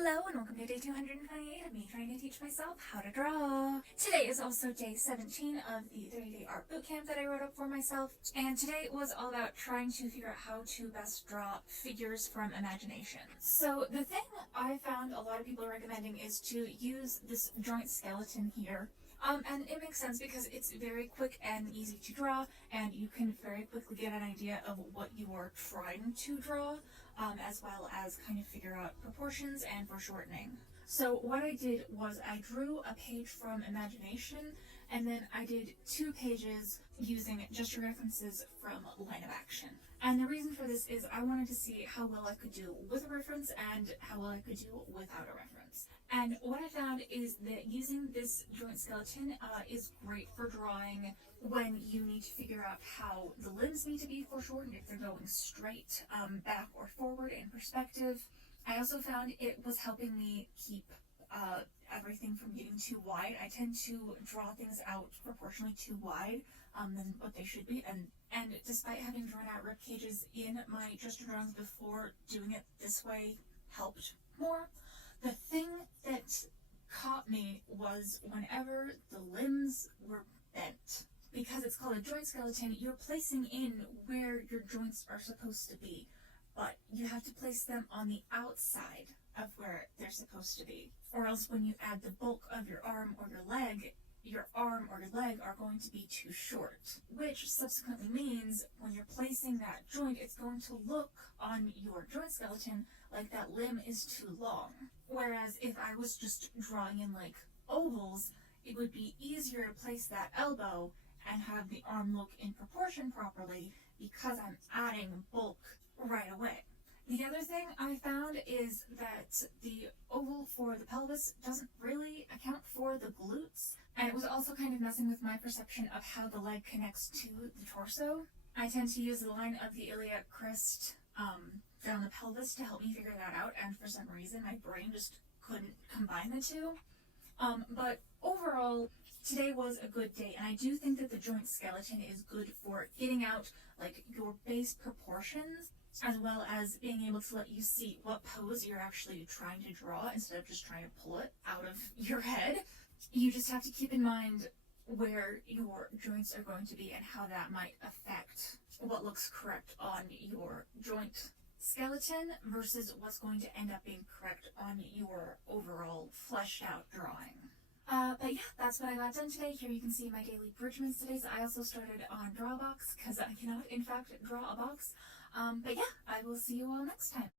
Hello and welcome to day 228 of me trying to teach myself how to draw. Today is also day 17 of the 30-day art bootcamp that I wrote up for myself, and today was all about trying to figure out how to best draw figures from imagination. So the thing I found a lot of people recommending is to use this joint skeleton here. And it makes sense because it's very quick and easy to draw, and you can very quickly get an idea of what you are trying to draw, as well as kind of figure out proportions and foreshortening. So what I did was I drew a page from imagination, and then I did 2 pages using gesture references from line of action. And the reason for this is I wanted to see how well I could do with a reference and how well I could do without a reference. And what I found is that using this joint skeleton is great for drawing when you need to figure out how the limbs need to be foreshortened, if they're going straight, back or forward in perspective. I also found it was helping me keep everything from getting too wide. I tend to draw things out proportionally too wide than what they should be, and despite having drawn out rib cages in my gesture drawings before, doing it this way helped more. The thing that caught me was whenever the limbs were bent. Because it's called a joint skeleton, you're placing in where your joints are supposed to be, but you have to place them on the outside of where they're supposed to be. Or else when you add the bulk of your arm or your leg are going to be too short, which subsequently means when you're placing that joint, it's going to look on your joint skeleton like that limb is too long. Whereas if I was just drawing in like ovals, it would be easier to place that elbow and have the arm look in proportion properly because I'm adding bulk right away. The other thing I found is that the oval for the pelvis doesn't really account for the glutes, and it was also kind of messing with my perception of how the leg connects to the torso. I tend to use the line of the iliac crest down the pelvis to help me figure that out, and for some reason my brain just couldn't combine the two. But overall, today was a good day, and I do think that the joint skeleton is good for getting out like your base proportions, as well as being able to let you see what pose you're actually trying to draw instead of just trying to pull it out of your head. You just have to keep in mind where your joints are going to be and how that might affect what looks correct on your joint skeleton versus what's going to end up being correct on your overall fleshed out drawing. But yeah, that's what I got done today. Here you can see my daily bridgments today. So I also started on Draw a Box because I cannot in fact draw a box. But yeah, I will see you all next time.